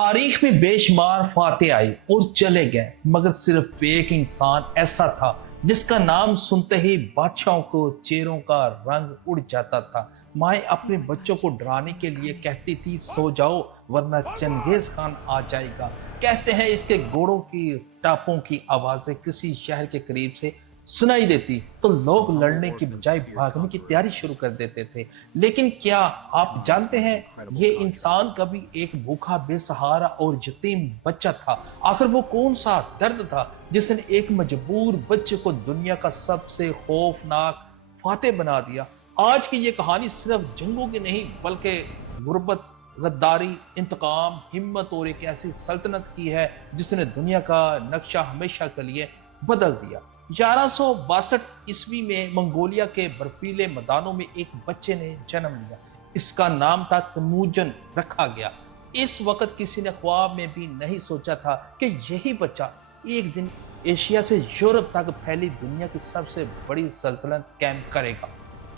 तारीख में बेशुमार फातेह आए और चले गए, मगर सिर्फ एक इंसान ऐसा था जिसका नाम सुनते ही बादशाहों को चेहरों का रंग उड़ जाता था। माए अपने बच्चों को डराने के लिए कहती थी, सो जाओ वरना चंगेज खान आ जाएगा। कहते हैं इसके घोड़ों की टापों की आवाजें किसी शहर के करीब से सुनाई देती तो लोग लड़ने की बजाय भागने की तैयारी शुरू कर देते थे। लेकिन क्या आप जानते हैं ये इंसान कभी एक भूखा, बेसहारा और यतीम बच्चा था? आखिर वो कौन सा दर्द था जिसने एक मजबूर बच्चे को दुनिया का सबसे खौफनाक फातेह बना दिया? आज की ये कहानी सिर्फ जंगों की नहीं बल्कि गुर्बत, गद्दारी, इंतकाम, हिम्मत और एक ऐसी सल्तनत की है जिसने दुनिया का नक्शा हमेशा के लिए बदल दिया। 1162 ईस्वी में मंगोलिया के बर्फीले मैदानों में एक बच्चे ने जन्म लिया। इसका नाम था तमुजन रखा गया। इस वक्त किसी ने ख्वाब में भी नहीं सोचा था कि यही बच्चा एक दिन एशिया से यूरोप तक फैली दुनिया की सबसे बड़ी सल्तनत कायम करेगा।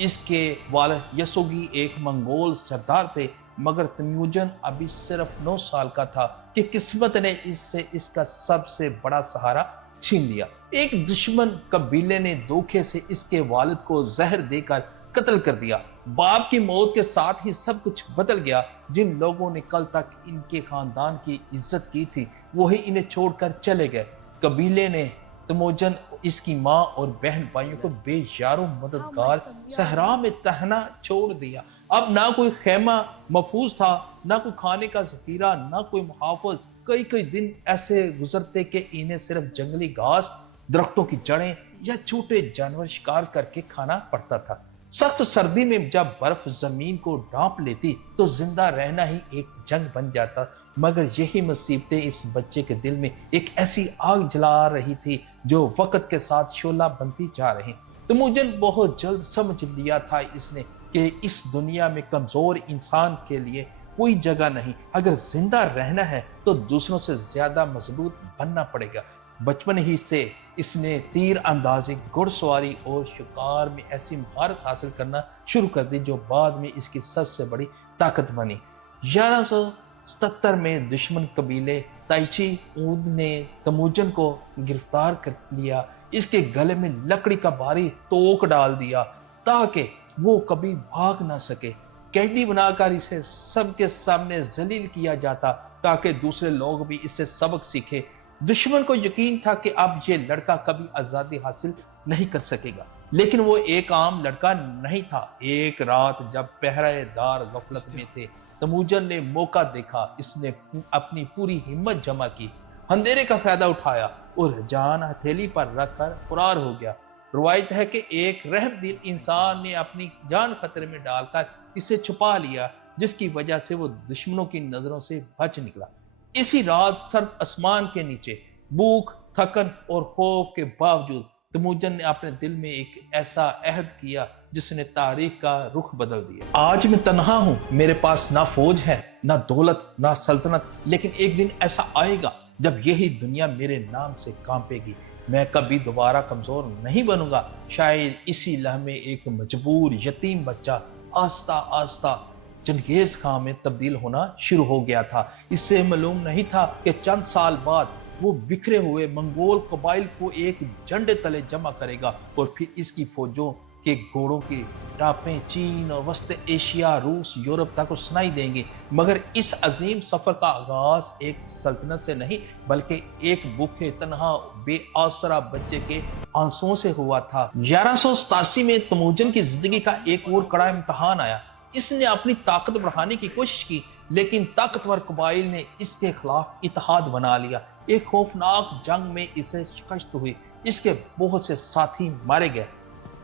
इसके वालिद यसोगी एक मंगोल सरदार थे, मगर तमुजन अभी सिर्फ 9 साल का था कि किस्मत ने इससे इसका सबसे बड़ा सहारा छीन लिया। एक दुश्मन कबीले ने धोखे से इसके वालिद को जहर देकर कत्ल कर दिया। बाप की मौत के साथ ही सब कुछ बदल गया। जिन लोगों ने कल तक इनके खानदान की इज्जत की थी वही इन्हें छोड़कर चले गए। कबीले ने तमोजन, इसकी माँ और बहन भाइयों को बेयारो मददगार सहरा में तहना छोड़ दिया। अब ना कोई खेमा महफूज था, ना कोई खाने का जखीरा, ना कोई मुहाफिज। कई कई दिन ऐसे गुजरते कि इन्हें सिर्फ जंगली घास, दरख्तों की जड़ें या छोटे जानवर शिकार करके खाना पड़ता था। सख्त सर्दी में जब बर्फ जमीन को ढांप लेती तो जिंदा रहना ही एक जंग बन जाता। मगर यही मुसीबतें इस बच्चे के दिल में एक ऐसी आग जला रही थी जो वक्त के साथ शोला बनती जा रही। तमुजन बहुत जल्द समझ लिया था इसने कि इस दुनिया में कमजोर इंसान के लिए कोई जगह नहीं। अगर जिंदा रहना है तो दूसरों से ज्यादा मजबूत बनना पड़ेगा। बचपन ही से इसने तीर अंदाजी, घुड़सवारी और शिकार में ऐसी महारत हासिल करना शुरू कर दी जो बाद में इसकी सबसे बड़ी ताकत बनी। 1177 में दुश्मन कबीले ताइची ऊद ने तमुजन को गिरफ्तार कर लिया। इसके गले में लकड़ी का भारी तोक डाल दिया ताकि वो कभी भाग ना सके। कैदी बनाकर इसे सबके सामने जलील किया जाता ताकि दूसरे लोग भी इससे सबक सीखे। दुश्मन को यकीन था कि अब ये लड़का कभी आजादी हासिल नहीं कर सकेगा, लेकिन वो एक आम लड़का नहीं था। एक रात जब पहरेदार गफलत में थे, तमुजन ने मौका देखा। इसने अपनी पूरी हिम्मत जमा की, अंधेरे का फायदा उठाया और जान हथेली पर रखकर फरार हो गया। रवायत है कि एक रहमदिल इंसान ने अपनी जान खतरे में डालकर इसे छुपा लिया, जिसकी वजह से वो दुश्मनों की नजरों से बच निकला। इसी रात सर्द आसमान के नीचे भूख, थकन और खौफ के बावजूद तमुजन ने अपने दिल में एक ऐसा अहद किया जिसने तारीख का रुख बदल दिया। आज मैं तन्हा हूँ, मेरे पास ना फौज है, ना दौलत, ना सल्तनत, लेकिन एक दिन ऐसा आएगा जब यही दुनिया मेरे नाम से कांपेगी। मैं कभी दोबारा कमजोर नहीं बनूंगा। शायद इसी लम्हे एक मजबूर यतीम बच्चा आस्ता आस्ता चंगेज खान में तब्दील होना शुरू हो गया था। इससे मालूम नहीं था कि चंद साल बाद वो बिखरे हुए मंगोल कबाइल को एक झंडे तले जमा करेगा और फिर इसकी फौजों के घोड़ों की टापें चीन और वस्त एशिया, रूस, यूरोप तक को सुनाई देंगे। मगर इस अजीम सफर का आगाज एक सल्तनत से नहीं बल्कि एक भूखे, तन्हा, बेआसरा बच्चे के आंसुओं से हुआ था। 1187 में तमुजन की जिंदगी का एक और कड़ा इम्तहान आया। इसने अपनी ताकत बढ़ाने की कोशिश की, लेकिन ताकतवर कबाइल ने इसके खिलाफ इत्तेहाद बना लिया। एक खौफनाक जंग में इसे शिकस्त हुई। इसके बहुत से साथी मारे गए।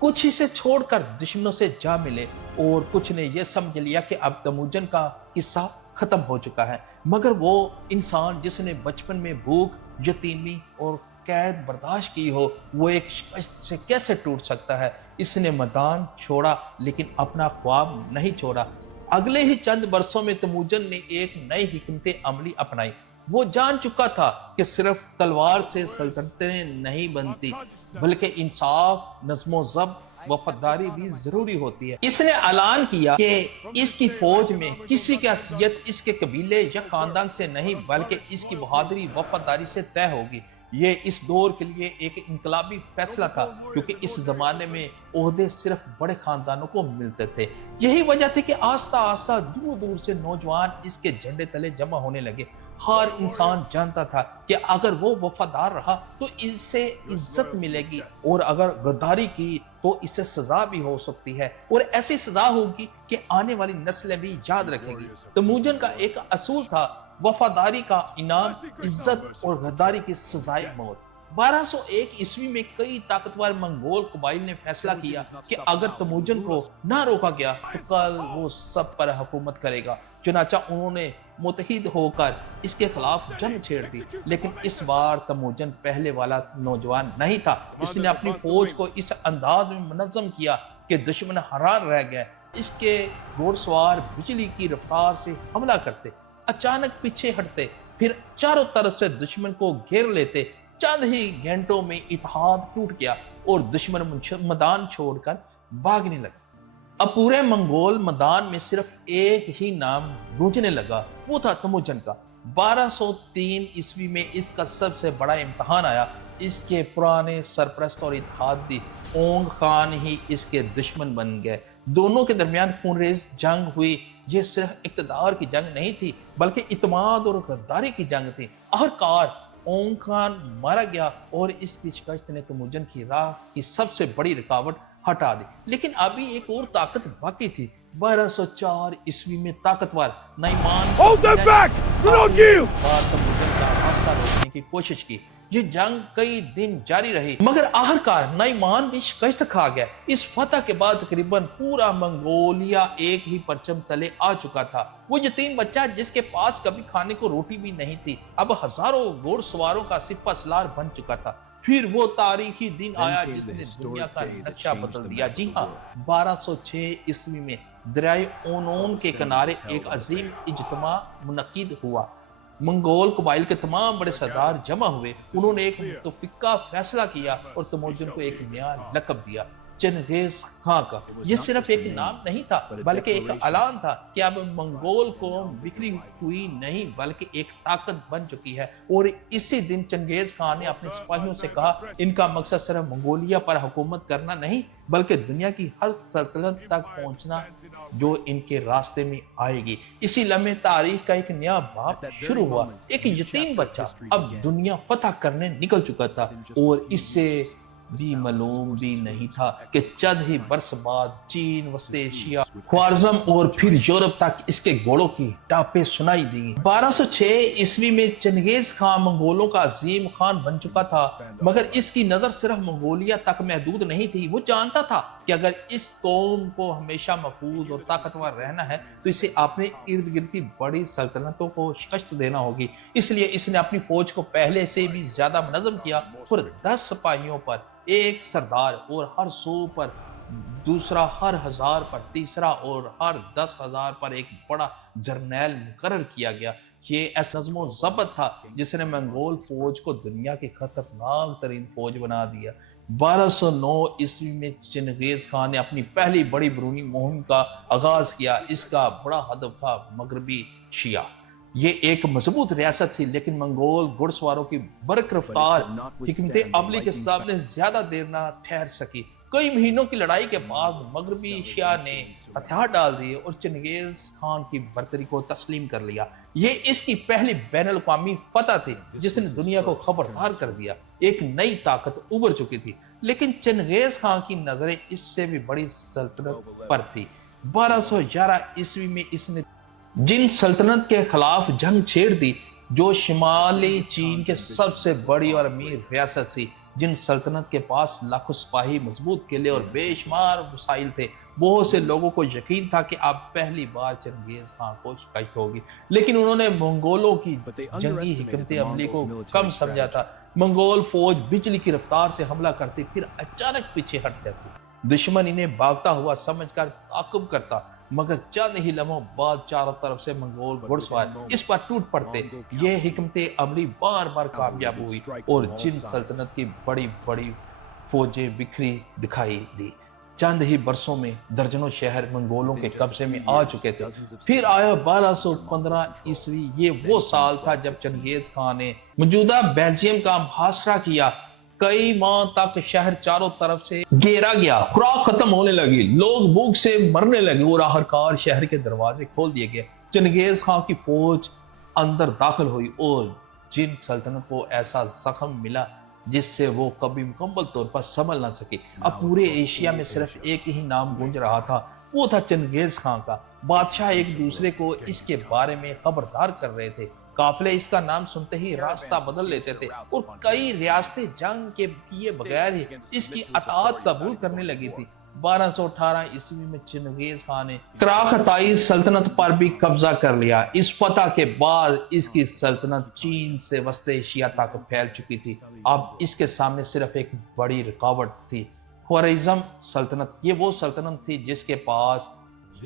कुछ इसे छोड़कर दुश्मनों से जा मिले और कुछ ने यह समझ लिया कि अब तमुजन का किस्सा खत्म हो चुका है। मगर वो इंसान जिसने बचपन में भूख, यतीमी और कैद बर्दाश्त की हो, वो एक शिकस्त से कैसे टूट सकता है? इसने मैदान छोड़ा लेकिन अपना ख्वाब नहीं छोड़ा। अगले ही चंद बरसों में तमुजन ने एक नई हिकमत अमली अपनाई। वो जान चुका था कि सिर्फ तलवार से सल्तनतें नहीं बनती, बल्कि इंसाफ, नज़्म-ओ-ज़ब्त वफादारी भी जरूरी होती है। इसने ऐलान किया कि इसकी फौज में किसी की हैसियत इसके कबीले या खानदान से नहीं बल्कि इसकी बहादुरी वफादारी से तय होगी। ये इस दौर के लिए एक इनकलाबी फैसला था, क्योंकि इस जमाने में ओहदे सिर्फ बड़े खानदानों को मिलते थे। यही वजह थी कि आस्ता आस्ता दूर दूर से नौजवान इसके झंडे तले जमा होने लगे। हर इंसान जानता था कि अगर वो वफादार रहा तो इससे इज्जत मिलेगी, और अगर गद्दारी की तो इससे सजा भी हो सकती है, और ऐसी सजा होगी कि आने वाली नस्लें भी याद रखेंगी। तमूजन का एक असूल था, वफादारी का इनाम इज्जत और गद्दारी की सजाए मौत। 1201 ईस्वी में कई ताकतवर मंगोल कबाइल ने फैसला किया कि अगर तमूजन को ना रोका गया तो कल वो सब पर हुकूमत करेगा। चुनाचा उन्होंने मुतहिद होकर इसके खिलाफ जंग छेड़ दी, लेकिन इस बार तमूजन पहले वाला नौजवान नहीं था। इसने अपनी फौज को इस अंदाज में मुनज़्ज़म किया कि दुश्मन हैरान रह गए। इसके घोड़सवार बिजली की रफ्तार से हमला करते, अचानक पीछे हटते, फिर चारों तरफ से दुश्मन को घेर लेते। चंद ही घंटों में इत्तेहाद टूट गया और दुश्मन मैदान छोड़कर भागने लगा। अब पूरे मंगोल मैदान में सिर्फ एक ही नाम गूंजने लगा, वो था तमूजन का। 1203 ईस्वी में इसका सबसे बड़ा इम्तहान आया। इसके पुराने सरप्रस्त और इत्तेहादी ओंग खान ही इसके दुश्मन बन गए। दोनों के दरमियान खूनरेज जंग हुई। ये सिर्फ इक़्तिदार की जंग नहीं थी, बल्कि इत्मीनान और गद्दारी की जंग थी। आखिरकार ओंग खान मारा गया और इसकी शिकस्त ने तमूजन की राह की सबसे बड़ी रुकावट हटा दी। लेकिन अभी एक और ताकत बाकी थी। 1204 ईस्वी में ताकतवर नाइमान तमूजन का रास्ता रोकने की कोशिश की। ये जंग कई दिन जारी रही, मगर आखिरकार नाइमान भी शिकस्त खा गया। इस फतह के बाद तकरीबन पूरा मंगोलिया एक ही परचम तले आ चुका था। वो यतीम बच्चा जिसके पास कभी खाने को रोटी भी नहीं थी, अब हजारों घोड़सवारों का सिपा सलार बन चुका था। फिर वो तारीखी दिन आया जिसने दुनिया का नक्शा बदल दिया। जी हाँ, 1206 ईस्वी में दरियाए ओनोन के किनारे एक अजीम इज्तिमा मुनक्किद हुआ। मंगोल कबाइल के तमाम बड़े सरदार जमा हुए। उन्होंने एक मुतफिका फैसला किया और तमूजन को एक नया लक़ब दिया, चंगेज खां का। यह सिर्फ एक नाम नहीं था, बल्कि एक ऐलान था कि अब मंगोल कौम बिखरी हुई नहीं बल्कि एक ताकत बन चुकी है। और इसी दिन चंगेज खान ने अपने सिपाहियों से कहा, इनका मकसद सिर्फ मंगोलिया पर हुकूमत करना नहीं, बल्कि दुनिया की हर सल्तनत तक पहुंचना जो इनके रास्ते में आएगी। इसी लम्हे तारीख का एक नया बाब शुरू हुआ। एक यतीम बच्चा अब दुनिया फतह करने निकल चुका था, और इससे भी मालूम भी नहीं था कि चंद ही बरस बाद चीन, वस्त एशिया, ख्वारिज़्म और फिर यूरोप तक इसके घोड़ों की टापें सुनाई दी। 1206 ईस्वी में चंगेज खान मंगोलों का अजीम खान बन चुका था, मगर इसकी नजर सिर्फ मंगोलिया तक महदूद नहीं थी। वो जानता था कि अगर इस कौम को हमेशा महफूज और ताकतवर रहना है तो इसे अपने इर्द गिर्द की बड़ी सल्तनतों को शिकस्त देना होगी। इसलिए इसने अपनी फौज को पहले से भी ज्यादा मुनज़्ज़म किया और 10 सिपाहियों पर एक सरदार, और हर 100 पर दूसरा, हर 1000 पर तीसरा, और हर 10,000 पर एक बड़ा जर्नैल मुकर्रर किया गया। ये ऐसा नज़्म व ज़ब्त था जिसने मंगोल फौज को दुनिया की खतरनाक तरीन फौज बना दिया। 1209 ईस्वी में चंगेज खान ने अपनी पहली बड़ी बरूनी मुहिम का आगाज किया। इसका बड़ा हदफ था मगरबी शिया। ये एक मजबूत रियासत थी, लेकिन मंगोल घुड़सवारों की बरक रफ्तार हिकमत अमली के सामने ज्यादा देर न ठहर सकी। कई महीनों की लड़ाई के बाद मगरबी शिया ने हथियार डाल दिए और चंगेज खान की बर्तरी को तस्लीम कर लिया। ये इसकी पहली बैनुल अक़वामी फतह थी जिसने दुनिया को खबरदार कर दिया। एक नई ताकत उभर चुकी थी, लेकिन चंगेज खान की नजरें इससे भी बड़ी सल्तनत पर थी। 1211 ईस्वी में इसने जिन सल्तनत के खिलाफ जंग छेड़ दी, जो शिमाली चीन के सबसे बड़ी और अमीर रियासत थी, जिन सल्तनत के पास लाखों सिपाही, मजबूत किले और बेशुमार वसाइल थे। बहुत से लोगों को यकीन था कि अब पहली बार चंगेज खान को शिकस्त होगी, लेकिन उन्होंने मंगोलों की जंगी हिकमत अमली को कम समझा था। मंगोल फौज बिजली की रफ्तार से हमला करती, फिर अचानक पीछे हट जाती। दुश्मन इन्हें भागता हुआ समझकर ताक़ुब करता, मगर चंद ही लम्हों बाद चारों तरफ से मंगोल घुड़सवार इस पर टूट पड़ते। ये हिकमत अमली बार बार कामयाब हुई और जिन सल्तनत की बड़ी बड़ी फौजें बिखरी दिखाई दी। चंद ही बरसों में दर्जनों शहर मंगोलों के कब्जे में आ चुके थे। फिर आया 1215 ईस्वी। ये वो साल था जब चंगेज खान ने मौजूदा बेल्जियम का मुहासरा किया। कई माह तक शहर चारों तरफ से घेरा गया, खुराक खत्म होने लगी, लोग भूख से मरने लगे और आखिरकार शहर के दरवाजे खोल दिए गए। चंगेज खान की फौज अंदर दाखिल हुई और जिन सल्तनत को ऐसा जख्म मिला जिससे वो कभी मुकम्मल तौर पर संभल ना सके। अब पूरे एशिया में सिर्फ एक ही नाम गूंज रहा था, वो था चंगेज खान का। बादशाह एक दूसरे को इसके बारे में खबरदार कर रहे थे। काफिले इसका नाम सुनते ही रास्ता बदल लेते थे और कई रियासतें जंग के किए बगैर ही इसकी अताअत कबूल करने लगी थी। 1218 ईस्वी में चंगेज खान ने कराखताई सल्तनत पर भी कब्जा कर लिया। इस फतह के बाद इसकी सल्तनत चीन से वस्ती एशिया तक फैल चुकी थी। अब इसके सामने सिर्फ एक बड़ी रुकावट थी, ख्वारिज़्म सल्तनत। ये वो सल्तनत थी जिसके पास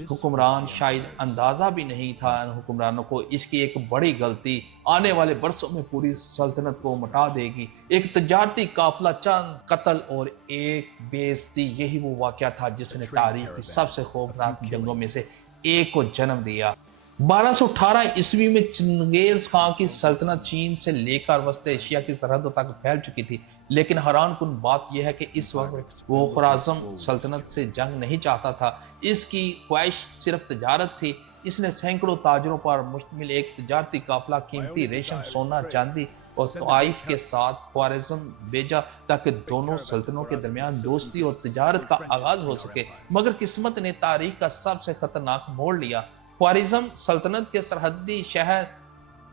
हुक्मरान शायद अंदाजा भी नहीं था हुक्मरानों को इसकी एक बड़ी गलती आने वाले बरसों में पूरी सल्तनत को मिटा देगी। एक तजारती काफिला, चंद कत्ल और एक बेइज्जती, यही वो वाकया था जिसने तारीख की सबसे खौफनाक जंगों में से एक को जन्म दिया। 1218 ईस्वी में चंगेज खान की सल्तनत चीन से लेकर वस्ती एशिया की सरहदों तक फैल चुकी थी। लेकिन हैरानकुन बात यह है कि इस वक्त वो ख्वारिज़्म सल्तनत से जंग नहीं चाहता था। इसकी ख्वाहिश सिर्फ तजारत थी। इसने सैकड़ों ताजरों पर मुश्तमिल एक तजारती काफिला कीमती रेशम, सोना, चांदी और तवाइफ के साथ ख्वारिज़्म भेजा ताकि दोनों सल्तनतों के दरमियान दोस्ती और तजारत का आगाज हो सके। मगर किस्मत ने तारीख का सबसे खतरनाक मोड़ लिया। ख्वारिज़्म सल्तनत के सरहदी शहर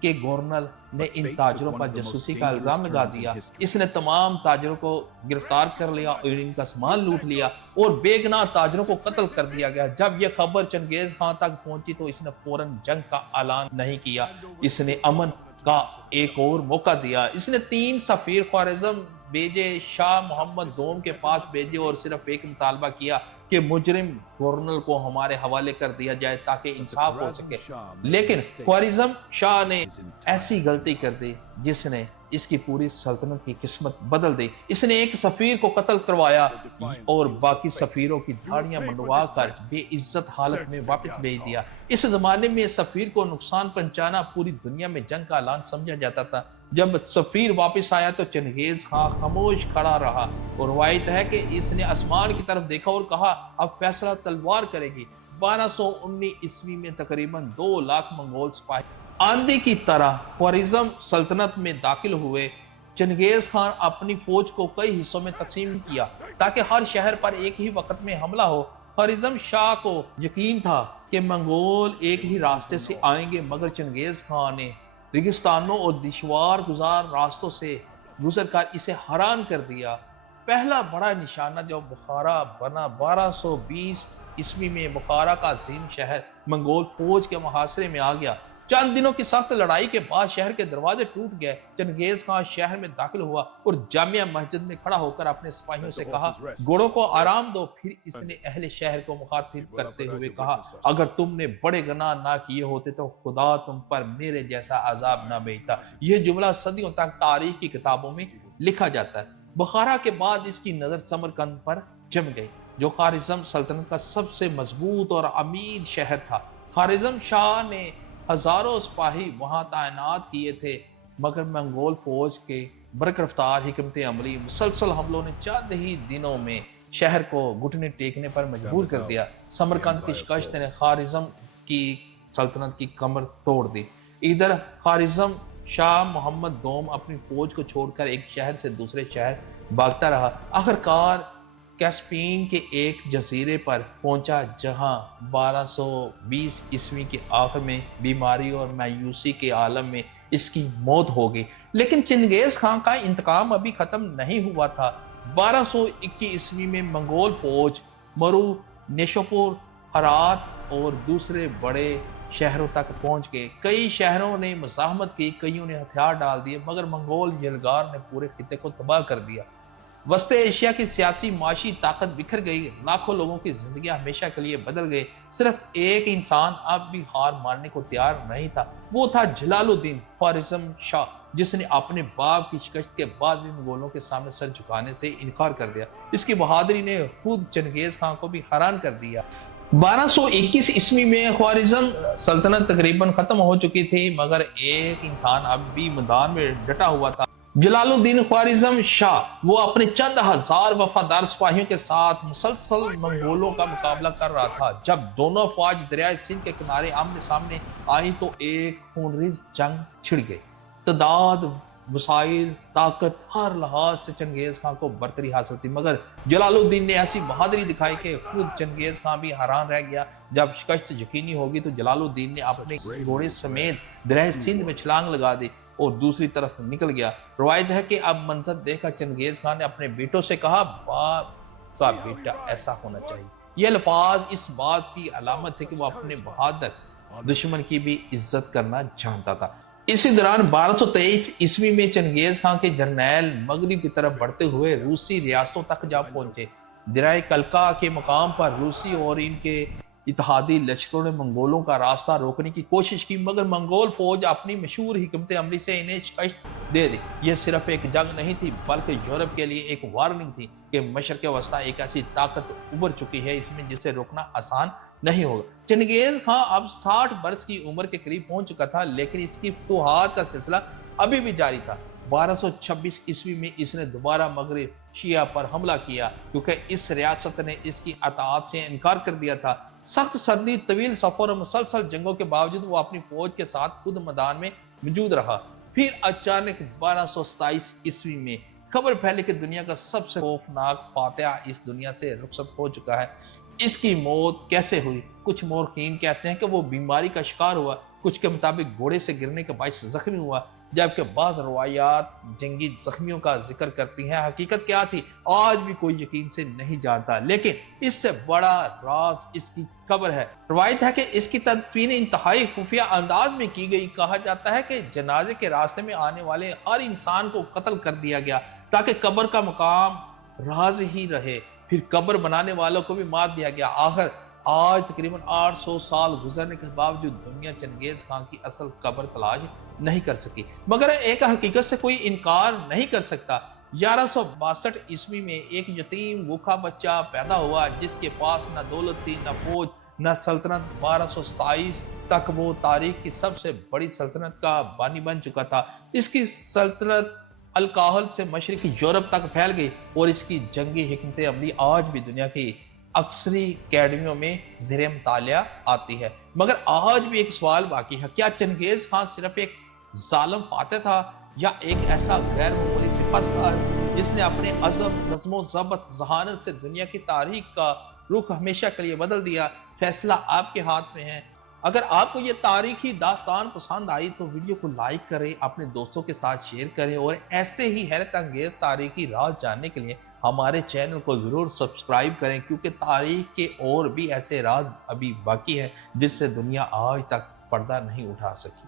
के गवर्नर ने इन ताजरों पर जासूसी का इल्जाम लगा दिया। इसने तमाम ताजरों को गिरफ्तार कर लिया और इनका सामान लूट लिया और बेगुनाह ताजरों को कत्ल कर दिया गया। जब यह खबर चंगेज खान तक पहुंची तो इसने फौरन जंग का ऐलान नहीं किया। इसने अमन का एक और मौका दिया। इसने 3 सफीर ख्वारिज़्म भेजे, शाह मोहम्मद दोम के पास भेजे और सिर्फ एक मुतालबा किया कि मुजरिम गवर्नर को हमारे हवाले कर दिया जाए ताकि इंसाफ हो सके। लेकिन ख्वारिज़्म शाह ने ऐसी गलती कर दी जिसने इसकी पूरी सल्तनत की किस्मत बदल दी। इसने एक सफीर को कत्ल करवाया और बाकी सफीरों की धाड़ियां मंडवा कर बेइज्जत हालत में वापस भेज दिया। इस जमाने में सफीर को नुकसान पहुंचाना पूरी दुनिया में जंग का ऐलान समझा जाता था। जब सफीर वापस आया तो चंगेज खान खामोश खड़ा रहा और रवायत है कि इसने आसमान की तरफ देखा और कहा अब फैसला तलवार करेगी। 1219 ईस्वी में तकरीबन 2 लाख मंगोल सिपाही आंधी की तरह ख्वारिज़्म सल्तनत में दाखिल हुए। चंगेज खान अपनी फौज को कई हिस्सों में तकसीम किया ताकि हर शहर पर एक ही वक्त में हमला हो। ख्वारिज़्म शाह को यकीन था कि मंगोल एक ही रास्ते से आएंगे, मगर चंगेज खान ने रेगिस्तानों और दुश्वार गुजार रास्तों से गुजरकर इसे हैरान कर दिया। पहला बड़ा निशाना जो बुखारा बना। 1220 ईस्वी में बुखारा का अजीम शहर मंगोल फौज के मुहासरे में आ गया। चंद दिनों की सख्त लड़ाई के बाद शहर के दरवाजे टूट गए। चंगेज खान शहर में दाखिल हुआ और जामिया मस्जिद में खड़ा होकर अपने सिपाहियों से कहा घोड़ों को आराम दो। फिर इसने अहले शहर को मुखातिब करते हुए कहा अगर तुमने बड़े गुनाह ना किए होते तो खुदा तुम पर मेरे जैसा अजाब ना भेजता। यह जुमला सदियों तक तारीख की किताबों में लिखा जाता है। बुखारा के बाद इसकी नजर समरकंद पर जम गई जो ख्वारिज़्म सल्तनत का सबसे मजबूत और अमीर शहर था। ख्वारिज़्म शाह ने हजारों सिपाही वहां तैनात किए थे, मगर मंगोल फौज के बरकरफ्तार हिकमत अमली मुसलसल हमलों ने चंद ही दिनों में शहर को घुटने टेकने पर मजबूर कर दिया। समरकंद की शिकस्त ने ख्वारिज़्म की सल्तनत की कमर तोड़ दी। इधर ख्वारिज़्म शाह मोहम्मद दोम अपनी फौज को छोड़कर एक शहर से दूसरे शहर भागता रहा। आखिरकार कैस्पियन के एक जजीरे पर पहुंचा जहां 1220 ईस्वी के आखिर में बीमारी और मायूसी के आलम में इसकी मौत हो गई। लेकिन चंगेज खान का इंतकाम अभी खत्म नहीं हुआ था। 1221 ईस्वी में मंगोल फौज मरू, नेशोपुर, हरात और दूसरे बड़े शहरों तक पहुंच गए। कई शहरों ने मुज़ाहमत की, कईयों ने हथियार डाल दिए, मगर मंगोल यलगार ने पूरे खिते को तबाह कर दिया। वस्ती एशिया की सियासी माशी ताकत बिखर गई। लाखों लोगों की जिंदगी हमेशा के लिए बदल गई। सिर्फ एक इंसान अब भी हार मानने को तैयार नहीं था, वो था जलालुद्दीन ख्वारिज़्म शाह। جس نے اپنے باپ کی شکست کے بعد بھی منگولوں کے سامنے سر جھکانے سے انکار کر دیا۔ اس کی بہادری نے خود چنگیز خان کو بھی حیران کر دیا۔ 1221 عیسوی میں خوارزم سلطنت تقریباً ختم ہو چکی تھی، مگر ایک انسان اب بھی میدان میں ڈٹا ہوا تھا، جلال الدین خوارزم شاہ۔ وہ اپنے چند ہزار وفادار سپاہیوں کے ساتھ مسلسل منگولوں کا مقابلہ کر رہا تھا۔ جب دونوں افواج دریائے سندھ کے کنارے آمنے سامنے آئیں تو ایک خونریز جنگ چھڑ گئی۔ تعداد، وسائل، طاقت، ہر لحاظ سے چنگیز خان کو برتری حاصل تھی، مگر جلال الدین نے ایسی بہادری دکھائی کہ خود چنگیز خان بھی حیران رہ گیا۔ جب شکست یقینی ہوگی تو جلال الدین نے اپنے گھوڑے سمیت دریائے سندھ میں چھلانگ لگا دی اور دوسری طرف نکل گیا۔ روایت ہے کہ اب منظر دیکھ کر چنگیز خان نے اپنے بیٹوں سے کہا، باپ کا بیٹا ایسا ہونا چاہیے۔ یہ الفاظ اس بات کی علامت تھے کہ وہ اپنے بہادر دشمن کی بھی عزت کرنا جانتا تھا۔ اسی دوران 1223 عیسوی میں چنگیز خان کے جرنیل مغرب کی طرف بڑھتے ہوئے روسی ریاستوں تک جا پہنچے۔ دریائے کلکا کے مقام پر روسی اور ان کے اتحادی لشکروں نے منگولوں کا راستہ روکنے کی کوشش کی، مگر منگول فوج اپنی مشہور حکمت عملی سے انہیں شکست دے دی۔ یہ صرف ایک جنگ نہیں تھی بلکہ یورپ کے لیے ایک وارننگ تھی کہ مشرق وسطیٰ ایک ایسی طاقت ابھر چکی ہے اس میں جسے روکنا آسان نہیں ہوگا۔ چنگیز خان اب 60 برس کی عمر کے قریب پہنچ چکا تھا، لیکن اس کی فتوحات کا سلسلہ ابھی بھی جاری تھا۔ 1226 عیسوی میں اس نے دوبارہ مغرب شیعہ پر حملہ کیا، کیونکہ اس ریاست نے اس کی اطاعت سے انکار کر دیا تھا۔ سخت سردی، طویل سفر اور مسلسل جنگوں کے باوجود وہ اپنی فوج کے ساتھ خود میدان میں موجود رہا۔ پھر اچانک 1227 عیسوی میں خبر پھیلی کہ دنیا کا سب سے خوفناک فاتح اس دنیا سے رخصت ہو چکا ہے۔ اس کی موت کیسے ہوئی؟ کچھ مورخین کہتے ہیں کہ وہ بیماری کا شکار ہوا، کچھ کے مطابق گھوڑے سے گرنے کے باعث زخمی ہوا، جبکہ بعض روایات جنگی زخمیوں کا ذکر کرتی ہیں۔ حقیقت کیا تھی آج بھی کوئی یقین سے نہیں جانتا، لیکن اس سے بڑا راز اس کی قبر ہے۔ روایت ہے کہ اس کی تدفین انتہائی خفیہ انداز میں کی گئی۔ کہا جاتا ہے کہ جنازے کے راستے میں آنے والے ہر انسان کو قتل کر دیا گیا تاکہ قبر کا مقام راز ہی رہے۔ پھر قبر بنانے والوں کو بھی مار دیا گیا۔ آخر آج تقریباً 800 سال گزرنے کے باوجود دنیا چنگیز خان کی اصل قبر تلاش نہیں کر سکی، مگر ایک حقیقت سے کوئی انکار نہیں کر سکتا۔ 1162 عیسوی میں ایک یتیم بھوکا بچہ پیدا ہوا جس کے پاس نہ دولت تھی، نہ فوج، نہ سلطنت۔ 1227 تک وہ تاریخ کی سب سے بڑی سلطنت کا بانی بن چکا تھا۔ اس کی سلطنت الکاہل سے مشرقی یورپ تک پھیل گئی اور اس کی جنگی حکمت عملی آج بھی دنیا کی اکثری اکیڈمیوں میں زیر مطالعہ آتی ہے۔ مگر آج بھی ایک سوال باقی ہے، کیا چنگیز خان صرف ایک ظالم فاتح تھا یا ایک ایسا غیر معمولی سپہ سالار جس نے اپنے عزم، نظم و ضبط، ذہانت سے دنیا کی تاریخ کا رخ ہمیشہ کے لیے بدل دیا؟ فیصلہ آپ کے ہاتھ میں ہے۔ اگر آپ کو یہ تاریخی داستان پسند آئی تو ویڈیو کو لائک کریں، اپنے دوستوں کے ساتھ شیئر کریں اور ایسے ہی حیرت انگیز تاریخی راز جاننے کے لیے ہمارے چینل کو ضرور سبسکرائب کریں، کیونکہ تاریخ کے اور بھی ایسے راز ابھی باقی ہیں جس سے دنیا آج تک پردہ نہیں اٹھا سکی۔